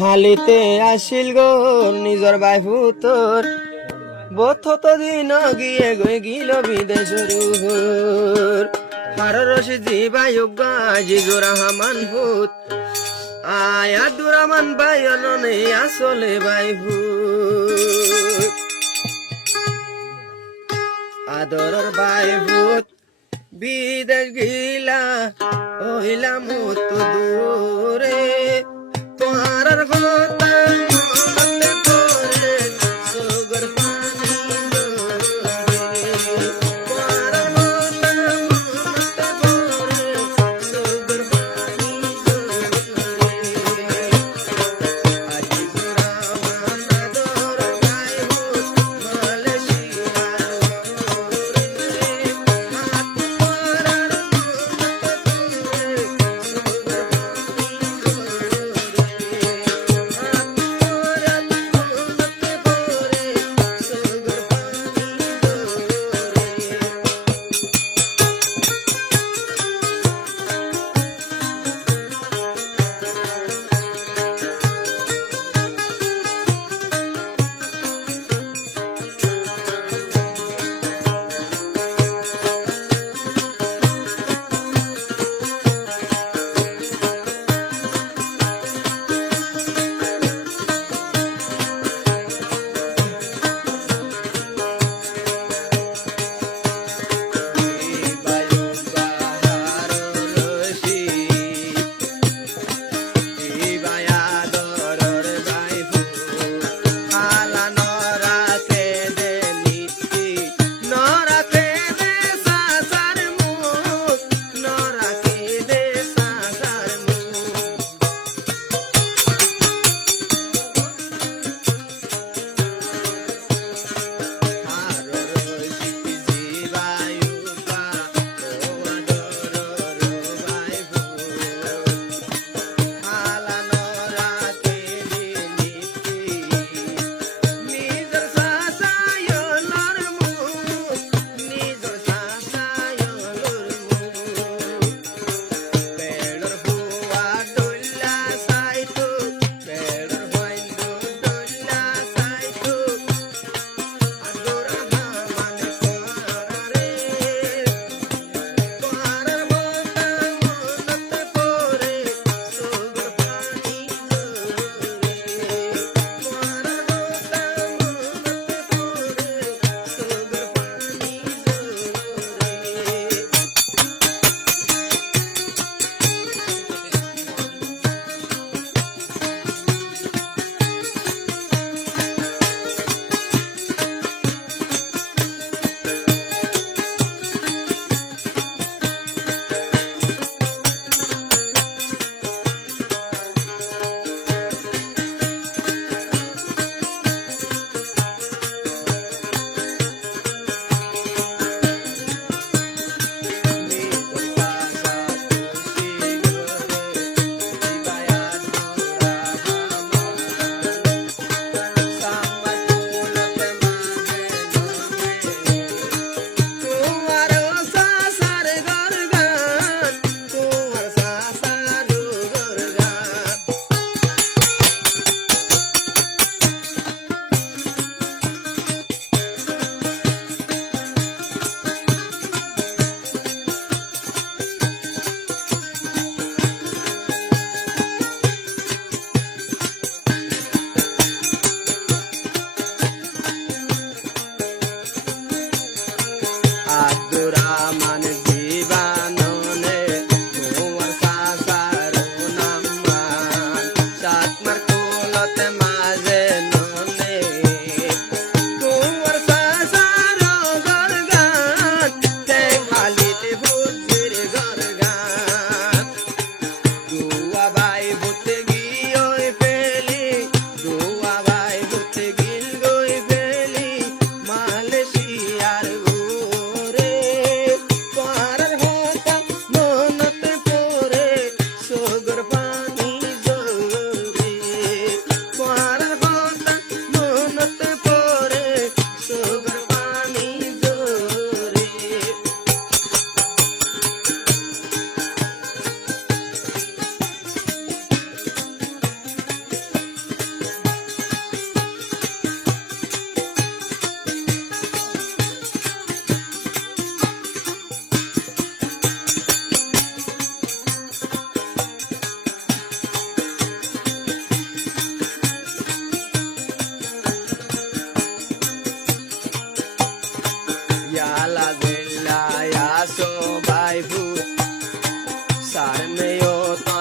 হালিতে আসিল গো নিজর বাই ভূতর বথত দিন গিয়ে গই গিল বিদেশর হার রশি জিবাই গাজি জোড়া হামান ভূত আয়া দুরামান বাই অননে আসলে বাই ভূত আদরর বাই ভূত বিদেশ গিলা ওইলা মত দূরে তোমার কথা মনে পড়ে সুগর পানি ঝরে তোমার কথা মনে পড়ে সুগর পানি ঝরে আজি জোড়া আদর গাই ভূত মালয়েশিয়া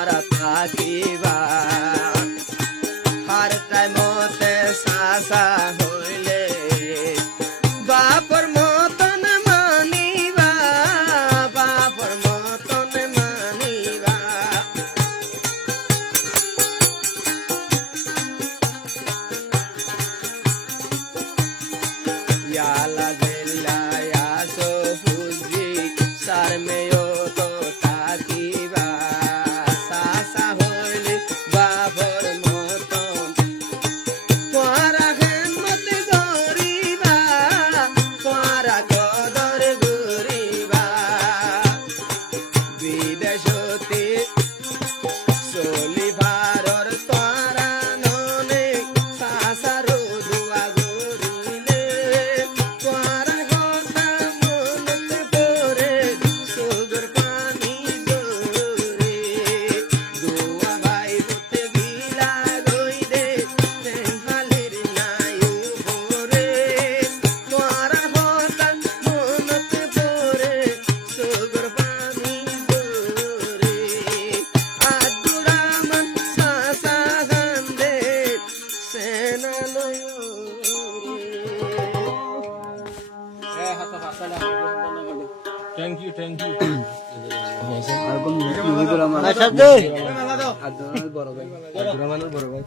তোরা থাকিবা হার টাইমতে সাসা হইলে বাপর মতন মানিবা বাপর মতন মানিবা ইয়ালা জেলায়া সো ফুজি সার মেয়ো তো থাকিবা সাসা হইলে বাপর মতন তোরা হেমত গরিবা তোরা কদর গরিবা বিদেশতে চলিবারর তোরা ননে সাসার দুয়া গরিলে তোরা কথা মনতে পরে সুগর পানি জোরে দুয়া ভাই বুতে গিলা গই দে তেহালির নাই উপরে তোরা কথা মনতে পরে সুগর পানি জোরে আদুরামান সাসা গান্দে সেনালয় থ্যাংক ইউ বড় ভাই বড় ভাই